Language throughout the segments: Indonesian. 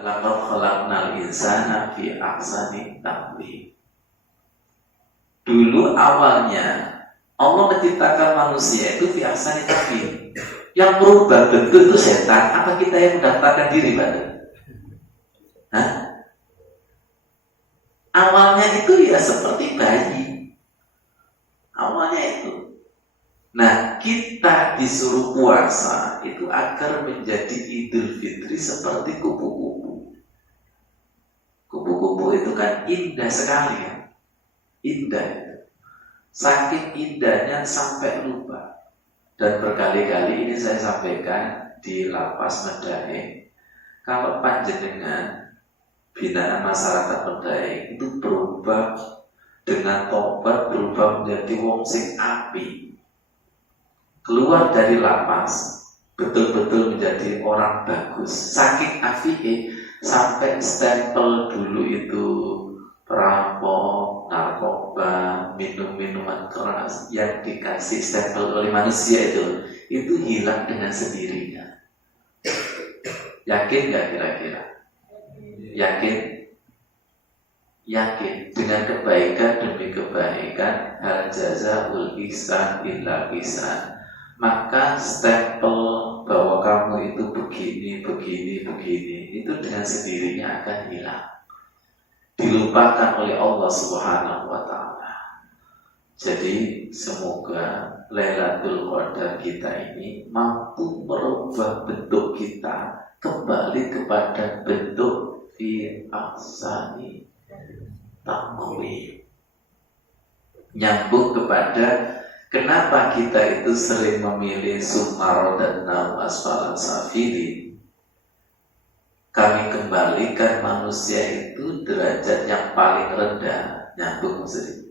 laqad khalaqnal insana fi ahsani taqwim. Dulu awalnya Allah menciptakan manusia itu fi ahsani taqwim. Yang merubah bentuk itu setan, apa kita yang mendaftarkan diri, Pak? Hah? Awalnya itu ya seperti bayi. Awalnya itu. Nah, kita disuruh puasa itu agar menjadi Idul Fitri seperti kupu-kupu. Kupu-kupu itu kan indah sekali ya. Indah. Saking indahnya sampai lupa. Dan berkali-kali ini saya sampaikan di Lapas Medaeng, kalau panjenengan binaan masyarakat Medaeng itu berubah dengan tobat, berubah menjadi wong sing api, keluar dari lapas betul-betul menjadi orang bagus, saking api sampai stempel dulu itu perampok, narkoba, minum-minuman keras yang dikasih stempel oleh manusia itu hilang dengan sendirinya. Yakin gak kira-kira? Yakin? Yakin. Dengan kebaikan demi kebaikan, hal jazaul ihsan illa ihsan, maka stempel bahwa kamu itu begini itu dengan sendirinya akan hilang, dilupakan oleh Allah Subhanahu wa ta'ala. Jadi semoga Lailatul Qadar kita ini mampu merubah bentuk kita kembali kepada bentuk fi ahsani taqwim. Nyambung kepada kenapa kita itu sering memilih summarodanna asfala safili. Kami kembalikan manusia itu derajat yang paling rendah. Nyambung maksudnya.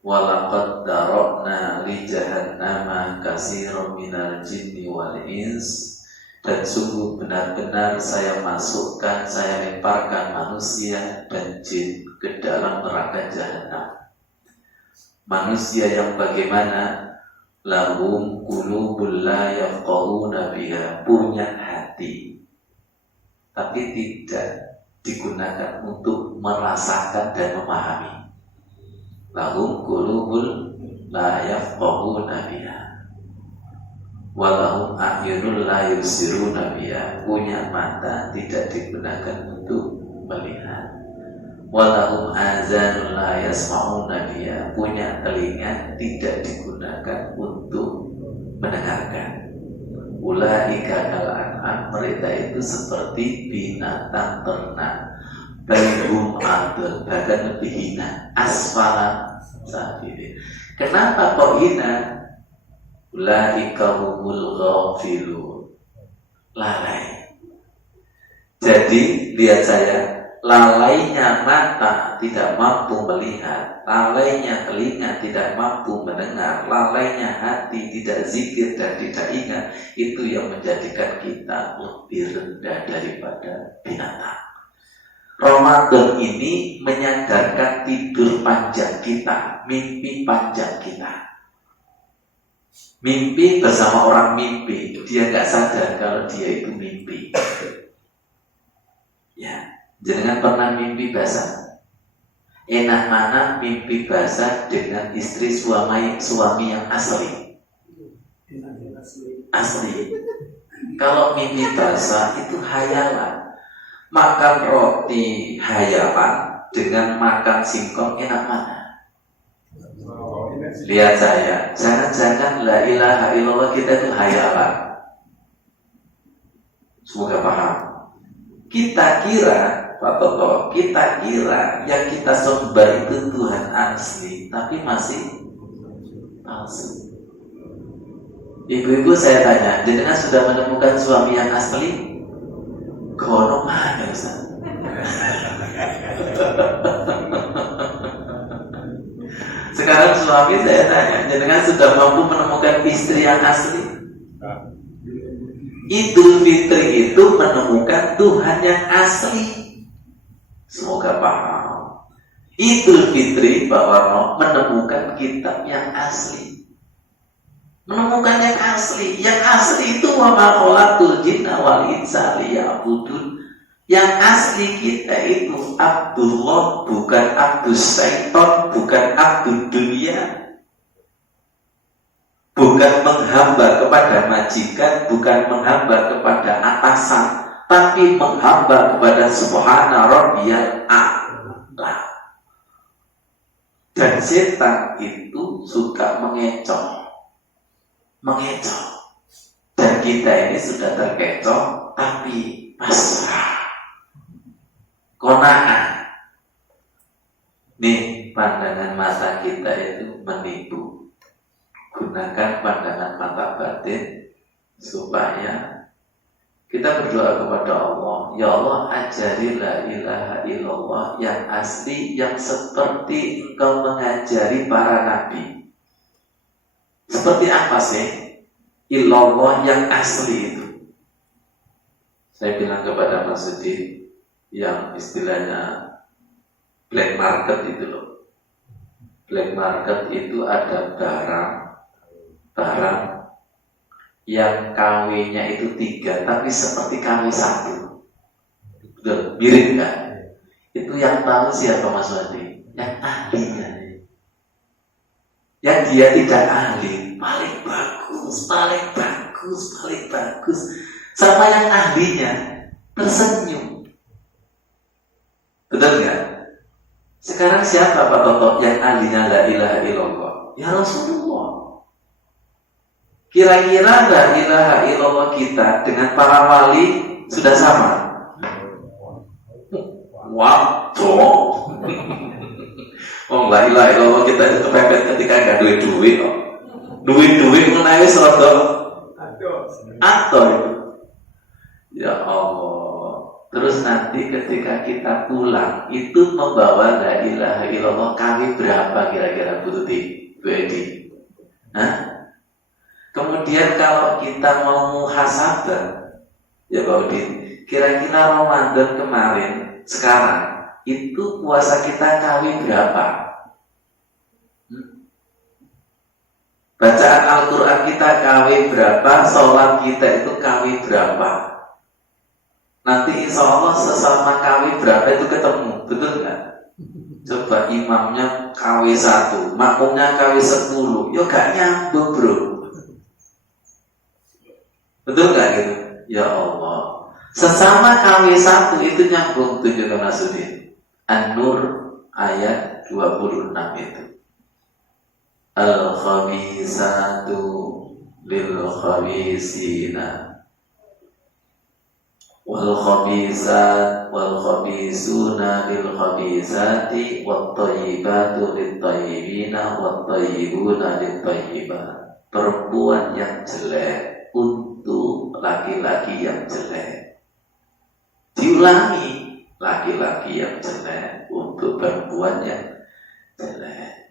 Walaqad darabna li jahannama katsiran minal jinni wal ins. Dan sungguh benar-benar saya masukkan, saya lemparkan manusia dan jin ke dalam neraka jahanam. Manusia yang bagaimana? Lahum qulubul la yafqahuna biha, punya hati tapi tidak digunakan untuk merasakan dan memahami. Lahum qulubul la yafqahuna biha walahum a'yunul la yubsiruna biha, punya mata tidak digunakan untuk melihat. Walahum azanul la yasma'una biha, punya telinga tidak digunakan untuk mendengarkan. Ulaika kal an'am, mereka itu seperti binatang ternak. Baihum adl, bahkan lebih hina. Asfala safilin. Kenapa kok hina? Ulaika humul ghafilun, lalai. Jadi lihat saya, lalainya mata tidak mampu melihat, lalainya telinga tidak mampu mendengar, lalainya hati tidak zikir dan tidak ingat, itu yang menjadikan kita lebih rendah daripada binatang. Ramadan ini menyadarkan tidur panjang kita, mimpi panjang kita. Mimpi bersama orang mimpi, dia nggak sadar kalau dia itu mimpi. Ya, jangan pernah mimpi basah. Enak mana mimpi basah dengan istri suami yang asli. Asli. Kalau mimpi basah itu hayalan. Makan roti hayalan dengan makan singkong enak mana? Lihat saya, jangan-jangan la ilaha illallah kita itu hayalan. Semoga paham. Kita kira, Pak Toto, kita kira yang kita sembah itu Tuhan asli, tapi masih palsu. Ibu-ibu saya tanya, jenengan sudah menemukan suami yang asli? Kono mana Ustaz? Sekarang suami saya tanya, jenengan sudah mampu menemukan istri yang asli? Idul Fitri itu menemukan Tuhan yang asli. Semoga paham. Idul Fitri Pak Warno menemukan kitab yang asli. Menemukan yang asli. Yang asli itu wa ma khalaqtul jinna wal insa liya'budun. Yang asli kita itu Abdullah, bukan Abdus Syaiton, bukan Abdul Dunia. Bukan menghamba kepada majikan, bukan menghamba kepada atasan, tapi menghamba kepada Subhana Rabbiyal A'la. Dan setan itu suka mengecoh. Dan kita ini sudah terkecoh, tapi pasrah. Qanaah. Nih, pandangan mata kita itu menipu. Gunakan pandangan mata batin supaya kita berdoa kepada Allah. Ya Allah, ajari la ilaha illallah yang asli, yang seperti Engkau mengajari para nabi. Seperti apa sih illallah yang asli itu? Saya bilang kepada Mas Sudi, yang istilahnya black market itu loh. Black market itu ada barang yang KW-nya itu 3 tapi seperti KW 1. Betul, mirip kan? Itu yang tahu siapa Mas Wadi? Yang ahlinya. Yang dia tidak ahli, paling bagus. Sama yang ahlinya tersenyum. Betul nggak? Sekarang siapa Pak Toto yang ahlinya la ilaha illallah? Ya Rasulullah. Kira-kira la ilaha illallah kita dengan para wali sudah sama? Waktu. Oh, la ilaha illallah kita itu kepepet ketika nggak duit. Duit menawi soto. Atau itu. Ya Allah. Terus nanti ketika kita pulang itu membawa la ilaha illallah kali berapa kira-kira Bu Tuti, Bu Edi? Hah? Kemudian kalau kita mau muhasabah, ya Pak Udin, kira-kira Ramadan kemarin sekarang itu puasa kita kali berapa? Bacaan Al-Quran kita kali berapa? Sholat kita itu kali berapa? Nanti insya Allah sesama KW berapa itu ketemu, betul nggak? Coba imamnya KW 1, makmumnya KW 10, yo gak nyambung bro. Betul nggak gitu? Ya Allah, sesama KW 1 itu nyambung. Tunjukkan Nasruddin An-Nur ayat 26 itu. Al-khabisatu lil-khabisina wal-khabisat wal-khabisuna lil-khabisati wat-thayyibatu lit-thayyibina wat-thayyibuna lit-thayyibat. Perempuan yang jelek untuk laki-laki yang jelek. Diulangi, laki-laki yang jelek untuk perempuan yang jelek.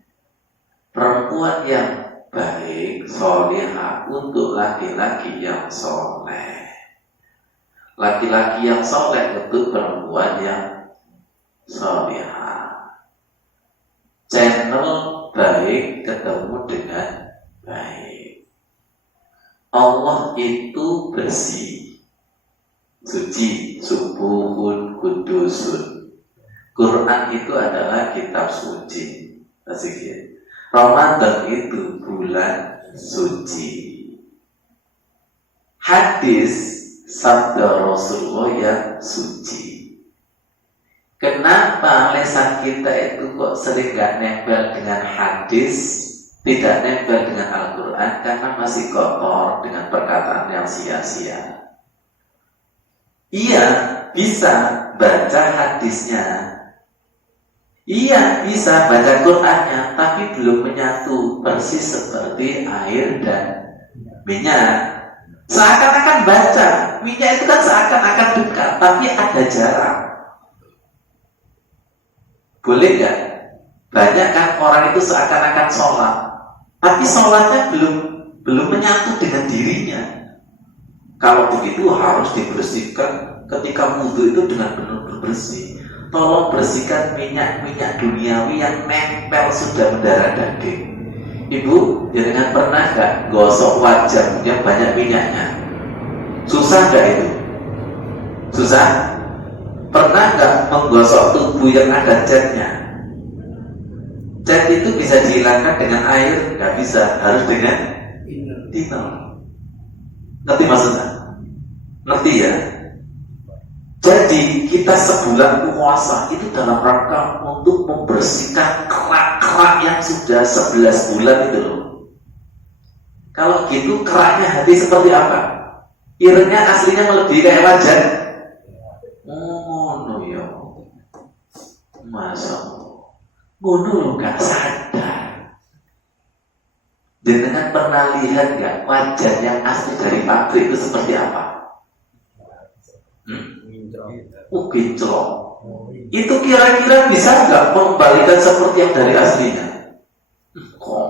Perempuan yang baik, solehah untuk laki-laki yang soleh. Laki-laki yang soleh untuk perempuan yang solehah. Channel baik ketemu dengan baik. Allah itu bersih, suci, subuhun, kudusun. Quran itu adalah kitab suci. Asik ya. Ramadan itu bulan suci. Hadis sabda Rasulullah yang suci. Kenapa lesan kita itu kok sering gak nempel dengan hadis, tidak nempel dengan Al-Quran? Karena masih kotor dengan perkataan yang sia-sia. Iya, bisa baca hadisnya. Iya, bisa baca Qurannya, tapi belum menyatu persis seperti air dan minyak. Seakan-akan baca, minyak itu kan seakan-akan dekat, tapi ada jarak. Boleh nggak? Banyak kan orang itu seakan-akan sholat, tapi sholatnya belum menyatu dengan dirinya. Kalau begitu harus dibersihkan ketika wudhu itu dengan benar-benar bersih. Tolong bersihkan minyak-minyak duniawi yang nempel sudah mendarah daging. Ibu, jangan pernah gak gosok wajah punya banyak minyaknya? Susah gak itu? Susah? Pernah nggak menggosok tubuh yang ada catnya? Cat itu bisa dihilangkan dengan air, nggak bisa, harus dengan thinner. Ngerti maksudnya? Ngerti ya? Jadi kita sebulan puasa itu dalam rangka untuk membersihkan kerak-kerak yang sudah 11 bulan itu loh. Kalau gitu keraknya hati seperti apa? Irnya aslinya melebihi kayak wajan. Oh no ya, masa ngono lo gak sadar. Dengan pernah lihat gak wajan yang asli dari pabrik itu seperti apa? Kinclong. Itu kira-kira bisa nggak mengembalikan seperti yang dari aslinya? Kok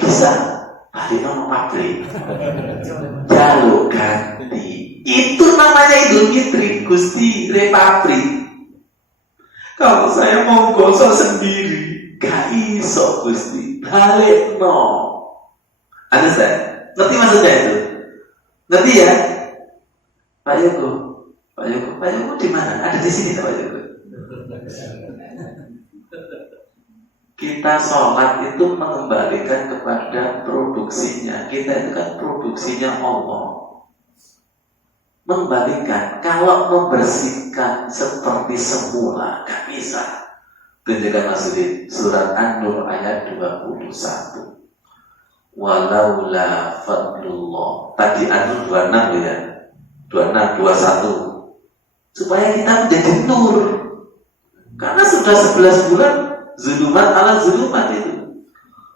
bisa? Balik nama pabrik. Jaluk ganti. Itu namanya Idul Fitri, Gusti Republik. Kalau saya mau gosok sendiri, gak iso Gusti. Balik no. Understand? Ngerti maksudnya itu? Ngerti ya? Pak Yoko di mana? Ada di sini Pak Yoko. Kita sholat itu mengembalikan kepada produksinya. Kita itu kan produksinya Allah. Mengembalikan. Kalau membersihkan seperti semula, gak bisa. Tunjukkan Mas Udin, surat An-Nur ayat 21. Walaula fadlullah. Tadi An-Nur 26 ya. 26, 21. Supaya kita menjadi nur. Karena sudah 11 bulan zulumat ala zulumat itu.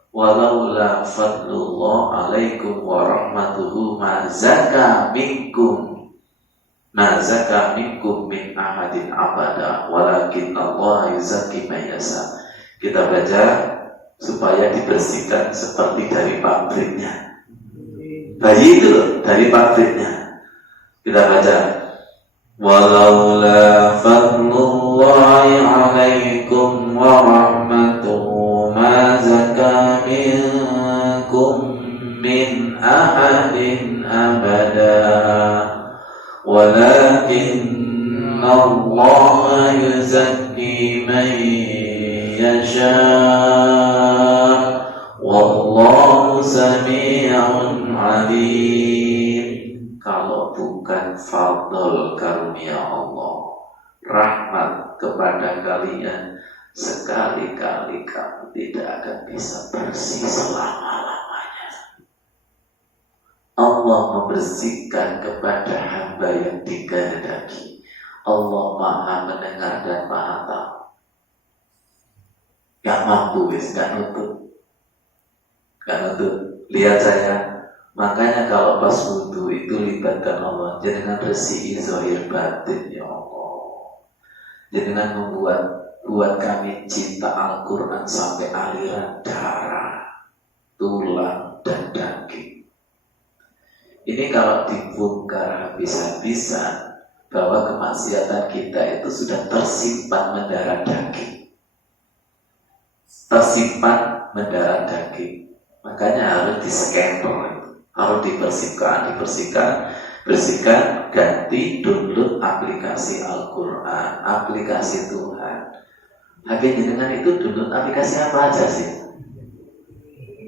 Walaula fadlullah alaikum wa rahmatuhu ma zaka minkum min ahadin abada walakin Allah yuzaki man yasha. Kita baca supaya dibersihkan seperti dari pabriknya. Bayi itu loh, dari pabriknya. Kita baca walaula fadlullahi alaikum wa rahmatuhu ma zaka minkum min ahadin abada walakin Allah yuzakki man yasha wallahu sami'un alim. Kalau bukan fadl karunia Allah, rahmat kepada kalian, sekali-kali kamu tidak akan bisa bersih selama-lamanya. Allah membersihkan kepada hamba yang dikehendaki. Allah Maha mendengar dan Maha tahu. Gak mampu wis, gak nutup. Lihat saya. Makanya kalau pas wudhu itu libatkan Allah. Jangan resi zahir batin ya Allah. Jangan buat kami cinta Al-Quran sampai aliran darah, tulang dan daging. Ini kalau dibongkar habis-habisan bahwa kemaksiatan kita itu sudah tersimpan mendarah daging. Tersimpan mendarah daging. Makanya harus di-scanner. Harus dibersihkan, ganti download aplikasi Al-Quran, aplikasi Tuhan. HP jenengan itu download aplikasi apa aja sih?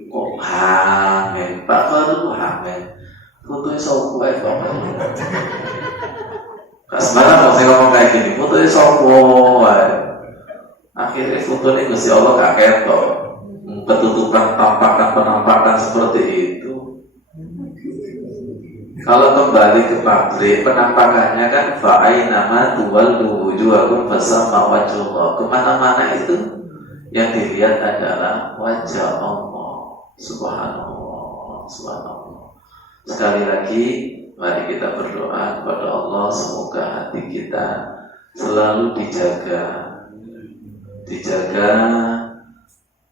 Kok hamil? Pak Faru hamil. Fotonya sopo aja Pak Faru. Kak sembarang kalau saya ngomong kayak gini, fotonya sopo aja. Akhirnya fotonya Gusti Allah gak ketok. Ketutupan penampakan seperti itu. Kalau kembali ke pabrik, penampakannya kan fa'ainama tuwallu wujuhakum fasamma wajhullah. Kemana-mana itu yang dilihat adalah wajah Allah. Subhanallah. Sekali lagi, mari kita berdoa kepada Allah, semoga hati kita selalu dijaga.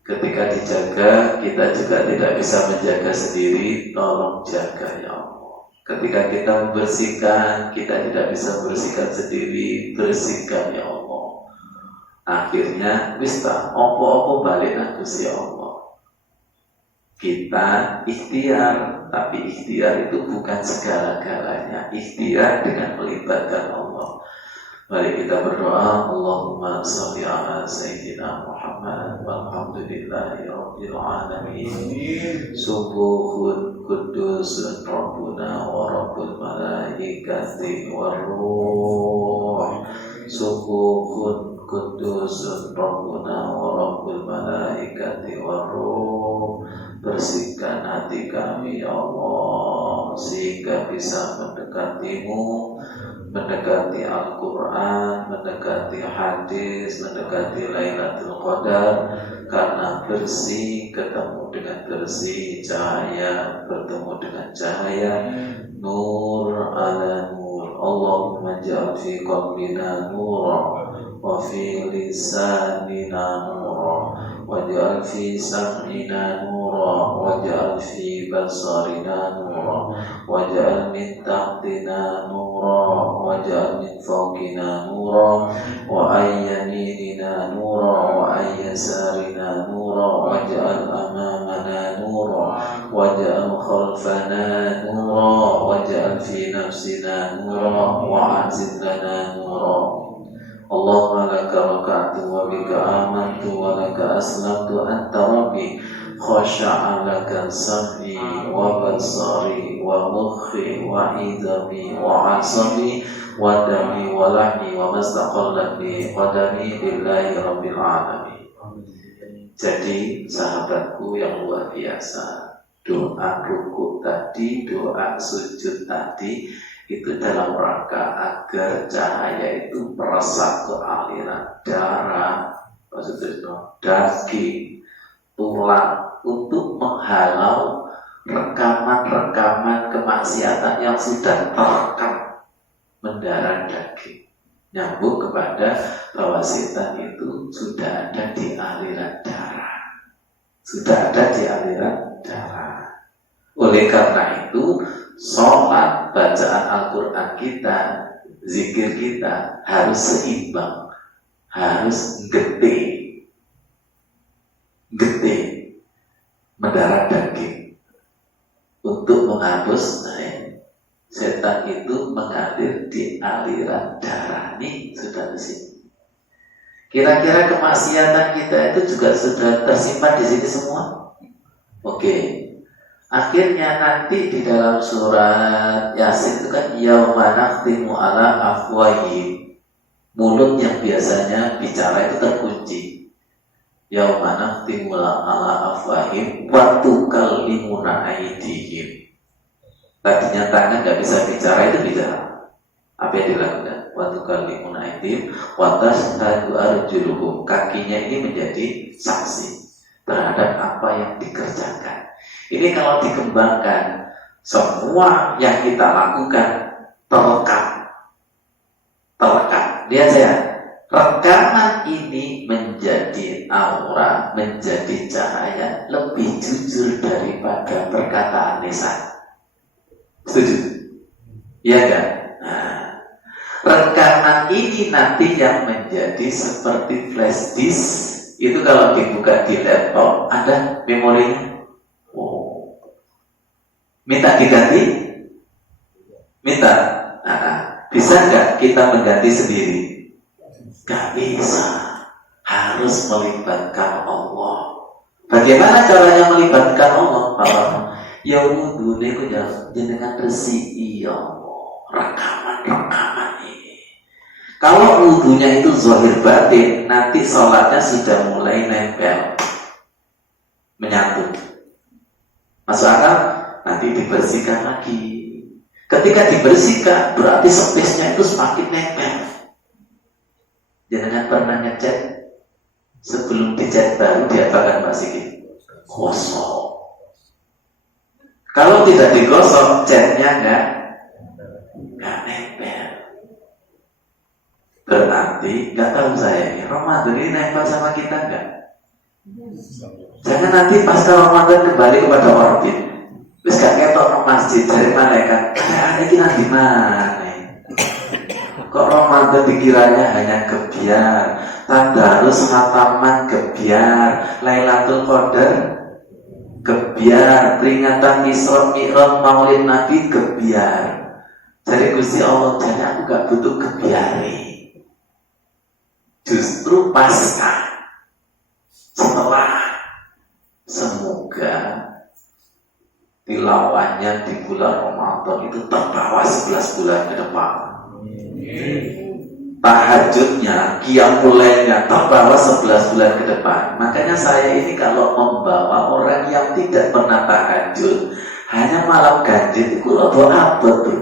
Ketika dijaga, kita juga tidak bisa menjaga sendiri. Tolong jaga ya Allah. Ketika kita membersihkan, kita tidak bisa membersihkan sendiri. Bersihkan ya Allah. Akhirnya wista opo-opo balik Gusti Allah. Kita ikhtiar, tapi ikhtiar itu bukan segala-galanya. Ikhtiar dengan melibatkan Allah. Mari kita berdoa. Allahumma sholli ala sayyidina Muhammad walhamdulillahi rabbil alamin. Subuhun kudusun rabbuna wa rabbul malaikati warruh. Subuhun kudusun rabbuna wa rabbul malaikati warruh. Bersihkan hati kami ya Allah, sehingga bisa mendekatimu, mendekati Al-Quran, mendekati hadis, mendekati Lailatul Qadar. Karena bersih ketemu dengan bersih, cahaya bertemu dengan cahaya, nur ala nur. Allahumma ja'al fi qalbina nura wa fi lisanina nura waj'al fi sam'ina nura waj'al fi basarina nura waj'al min tahtina nura waj'al min fawqina nura wa ayyaminina nura wa ayyasarina nura waj'al amamana nura waj'al khalfana nura waj'al fi nafsina nura wa anzil lana nura. Allahumma laka raka'tu wa bika amantu wa laka aslamtu anta rabbi khasha'a laka sam'i wa basari wa mukhi wa idami wa asabi wa dami wa lahmi wa mastaqallat bi qadami billahi rabbil alamin. Jadi sahabatku yang luar biasa, doa ruku tadi, doa sujud tadi itu dalam rangka agar cahaya itu meresap ke aliran darah, maksudnya daging, tulang, untuk menghalau rekaman-rekaman kemaksiatan yang sudah terekam mendarah daging. Nyambung kepada bahwa setan itu sudah ada di aliran darah, sudah ada di aliran darah. Oleh karena itu, sholat, bacaan Al-Quran kita, zikir kita harus seimbang, harus gede mendarah daging untuk menghapus setan itu mengalir di aliran darah. Nih sudah di sini. Kira-kira kemaksiatan kita itu juga sudah tersimpan di sini semua? Oke. Akhirnya nanti di dalam surat Yasin itu kan yauma nakhtimu ala afwahihim, mulut yang biasanya bicara itu terkunci. Yauma nakhtimu ala afwahihim wa tukallimuna aydihim. Tadinya tangan nggak bisa bicara, itu bicara. Apa yang dilakukan? Wa tukallimuna aydihim wa tashhadu arjuluhum. Kakinya ini menjadi saksi terhadap apa yang dikerjakan. Ini kalau dikembangkan, semua yang kita lakukan terekam. Lihat saya, rekaman ini menjadi aura, menjadi cahaya lebih jujur daripada perkataan lisan. Setuju? Iya kan? Nah, rekaman ini nanti yang menjadi seperti flash disk. Itu kalau dibuka di laptop ada memorinya. Minta diganti? Minta? Bisa nggak kita mengganti sendiri? Gak bisa. Harus melibatkan Allah. Bagaimana caranya melibatkan Allah? Ya wudhunya ku jangan bersih. Ya Allah, rekaman ini. Kalau wudhunya itu zahir batin, nanti sholatnya sudah mulai nempel, menyatu. Masuk akal? Nanti dibersihkan lagi. Ketika dibersihkan, berarti space-nya itu semakin nempel. Jangan pernah ngecat sebelum dicat baru diapakan Pak Siki? Gosok. Kalau tidak digosok, catnya nggak nempel. Berarti nggak tahu saya ini Ramadan ini nempel sama kita nggak? Jangan nanti pasca Ramadan kembali kepada orbit. Terus gak ketok masjid dari malaikat. Ini kita di mana? Kok Ramadan dikiranya hanya gebiar, tadarus khataman gebiar, Lailatul Qadar gebiar, peringatan Isra Mi'raj Maulid Nabi gebiar. Jadi Gusti Allah, jadi aku gak butuh gebiari. justru pasca setelah semoga tilawahnya di bulan Ramadan itu terbawa 11 bulan ke depan. Tahajudnya, qiyamul lailnya terbawa 11 bulan ke depan. Makanya saya ini kalau membawa orang yang tidak pernah tahajud, hanya malam ganjil itu lobo abot bro.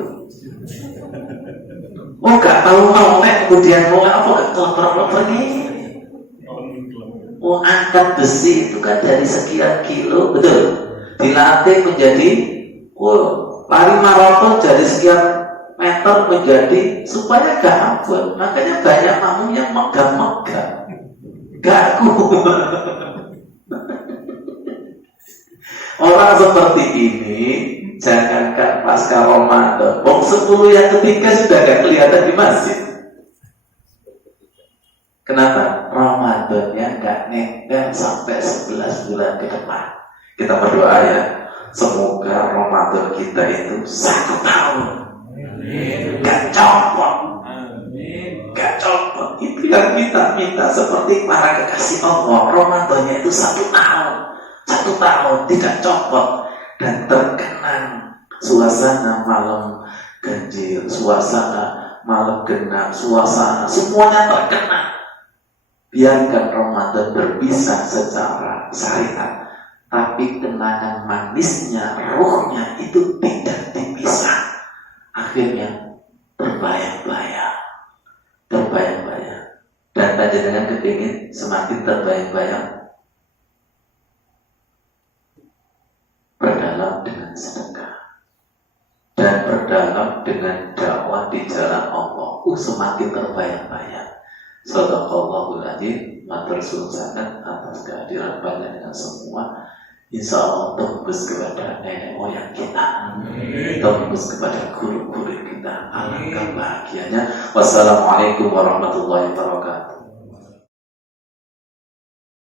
Oh gak tahu mau kemudian mau apa keloper ini. Oh angkat besi itu kan dari sekian kilo, betul. Dilatih menjadi lari maraton dari sekian meter menjadi supaya gak abot. Makanya banyak makmum yang megah-megah, gak kuat. Orang seperti ini jangankan pasca Ramadan, 10 yang ketiga sudah gak kelihatan di masjid. Kenapa? Ramadannya gak nempel sampai 11 bulan ke depan. Kita berdoa ya, semoga Ramadan kita itu 1 tahun. Gak copot. Gak copot. Itu yang kita minta seperti para kekasih Allah. Ramadannya itu 1 tahun. 1 tahun tidak copot. Dan terkenang suasana malam ganjil, suasana malam genap, suasana semuanya terkenang. Biarkan Ramadan berpisah secara syariat, tapi kenangan manisnya, ruhnya itu tidak dipisah. Akhirnya terbayang-bayang. Dan panjenengan kepingin semakin terbayang-bayang, berdalam dengan sedekah dan berdalam dengan dakwah di jalan Allah, semakin terbayang-bayang. Shadaqallahul adzim. Matur suwun sangat atas kehadiran panjenengan semua. Insya Allah tembus kepada nenek moyang kita, tembus kepada guru-guru kita. Alangkah bahagianya. Wassalamualaikum warahmatullahi wabarakatuh.